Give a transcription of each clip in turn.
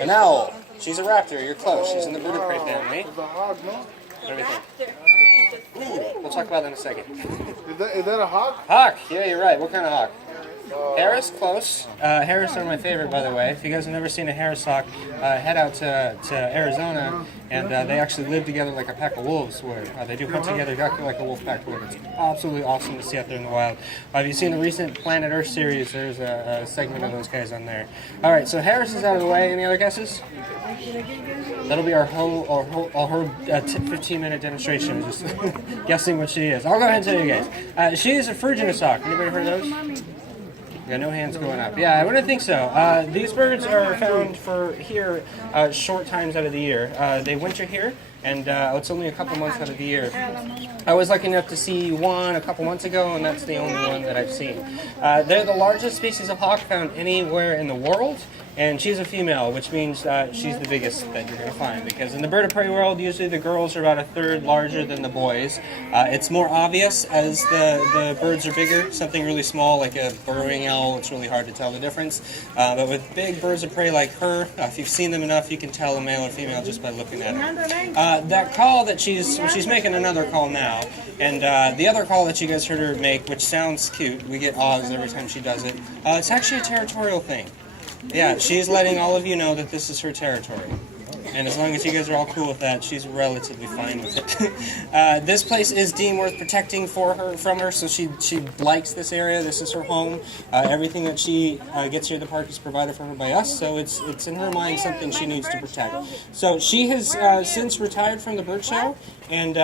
An owl. She's a raptor. You're close. She's in the vertebrate family. What do you think? We'll talk about that in a second. Is that a hawk? Hawk. Yeah, you're right. What kind of hawk? Harris, close. Harris are my favorite, by the way. If you guys have never seen a Harris hawk, head out to Arizona, and they actually live together like a pack of wolves would. They do hunt together exactly like a wolf pack would. It's absolutely awesome to see out there in the wild. If you've seen the recent Planet Earth series, there's a segment of those guys on there. All right, so Harris is out of the way. Any other guesses? That'll be our whole 15-minute demonstration, just guessing what she is. I'll go ahead and tell you guys. She is a Phrygian hawk. Anybody heard of those? Yeah, no hands going up. Yeah, I wouldn't think so. These birds are found for here short times out of the year. They winter here, and it's only a couple months out of the year. I was lucky enough to see one a couple months ago, and that's the only one that I've seen. They're the largest species of hawk found anywhere in the world. And she's a female, which means she's the biggest that you're going to find. Because in the bird of prey world, usually the girls are about a third larger than the boys. It's more obvious as the birds are bigger. Something really small, like a burrowing owl, it's really hard to tell the difference. But with big birds of prey like her, if you've seen them enough, you can tell a male or female just by looking at her. That call that she's making another call now. And the other call that you guys heard her make, which sounds cute, we get ahs every time she does it, it's actually a territorial thing. Yeah, she's letting all of you know that this is her territory. And as long as you guys are all cool with that, she's relatively fine with it. This place is deemed worth protecting from her, so she likes this area. This is her home. Everything that she gets here at the park is provided for her by us, so it's in her mind something she needs to protect. So she has since retired from the bird show, and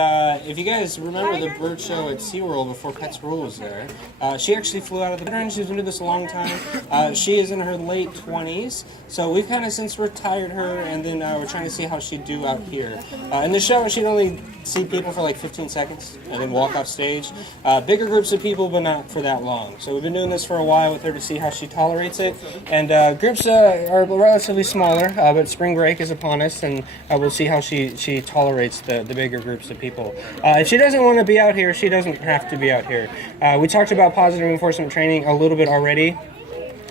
if you guys remember the bird show at SeaWorld before Pets Rule was there, she actually flew out of the veteran. She's been doing this a long time. She is in her late 20s, so we've kind of since retired her, and then we're trying to see how she'd do out here. In the show, she'd only see people for like 15 seconds and then walk off stage. Bigger groups of people, but not for that long. So we've been doing this for a while with her to see how she tolerates it. And groups are relatively smaller, but spring break is upon us, and we'll see how she tolerates the bigger groups of people. If she doesn't want to be out here, she doesn't have to be out here. We talked about positive reinforcement training a little bit already.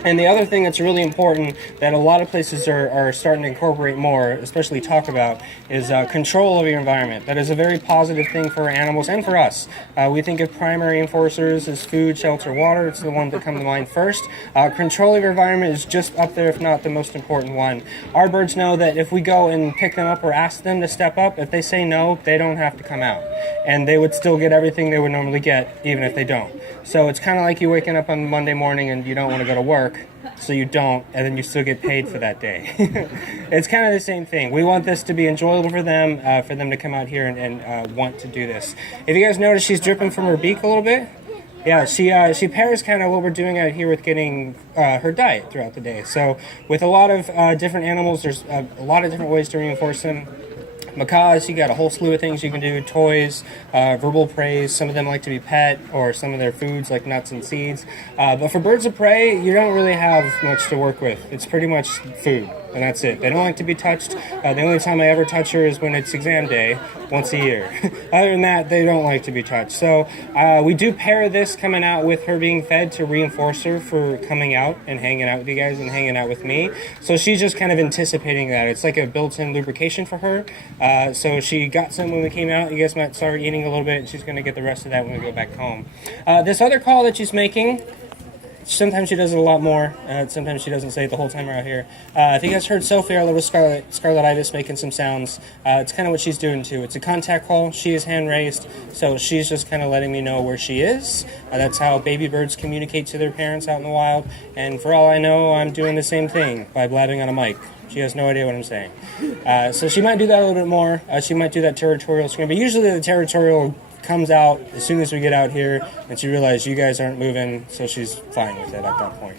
And the other thing that's really important that a lot of places are starting to incorporate more, especially talk about, is control of your environment. That is a very positive thing for animals and for us. We think of primary enforcers as food, shelter, water. It's the one that come to mind first. Control of your environment is just up there, if not the most important one. Our birds know that if we go and pick them up or ask them to step up, if they say no, they don't have to come out. And they would still get everything they would normally get, even if they don't. So it's kind of like you waking up on Monday morning and you don't want to go to work, so you don't, and then you still get paid for that day. It's kind of the same thing. We want this to be enjoyable for them to come out here and want to do this. If you guys notice, she's dripping from her beak a little bit. Yeah, she pairs kind of what we're doing out here with getting her diet throughout the day. So with a lot of different animals, there's a lot of different ways to reinforce them. Macaws, you got a whole slew of things you can do. Toys, verbal praise. Some of them like to be pet, or some of their foods like nuts and seeds. But for birds of prey, you don't really have much to work with. It's pretty much food, and that's it. They don't like to be touched. The only time I ever touch her is when it's exam day, once a year. Other than that, they don't like to be touched. So we do pair this coming out with her being fed to reinforce her for coming out and hanging out with you guys and hanging out with me. So she's just kind of anticipating that. It's like a built-in lubrication for her. So she got some when we came out. You guys might start eating a little bit, and she's going to get the rest of that when we go back home. This other call that she's making, sometimes she does it a lot more. Sometimes she doesn't say it the whole time we're out here. If you guys heard Sophie, our little scarlet ibis, making some sounds, it's kind of what she's doing too. It's a contact call. She is hand raised, so she's just kind of letting me know where she is. That's how baby birds communicate to their parents out in the wild. And for all I know, I'm doing the same thing by blabbing on a mic. She has no idea what I'm saying. So she might do that a little bit more. She might do that territorial scream, but usually the territorial comes out as soon as we get out here, and she realizes you guys aren't moving, so she's fine with it at that point.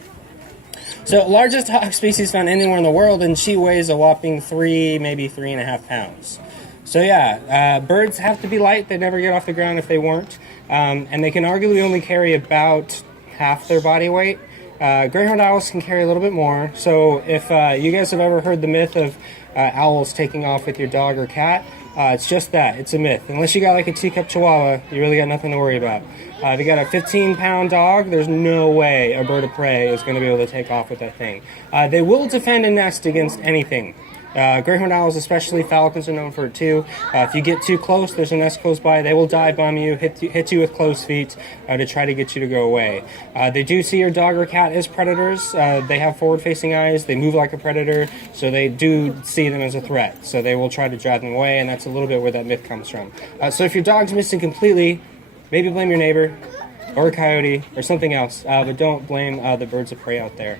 So largest hawk species found anywhere in the world, and she weighs a whopping 3, maybe 3.5 pounds. So yeah, birds have to be light. They never get off the ground if they weren't, and they can arguably only carry about half their body weight. Greyhound owls can carry a little bit more. So if you guys have ever heard the myth of owls taking off with your dog or cat, it's just that. It's a myth. Unless you got like a teacup chihuahua, you really got nothing to worry about. If you got a 15-pound dog, there's no way a bird of prey is going to be able to take off with that thing. They will defend a nest against anything. Greyhound owls, especially falcons, are known for it too. If you get too close, there's a nest close by, they will dive bomb you, hit you with closed feet to try to get you to go away. They do see your dog or cat as predators. They have forward-facing eyes, they move like a predator, so they do see them as a threat. So they will try to drive them away, and that's a little bit where that myth comes from. So if your dog's missing completely, maybe blame your neighbor, or a coyote, or something else, but don't blame the birds of prey out there.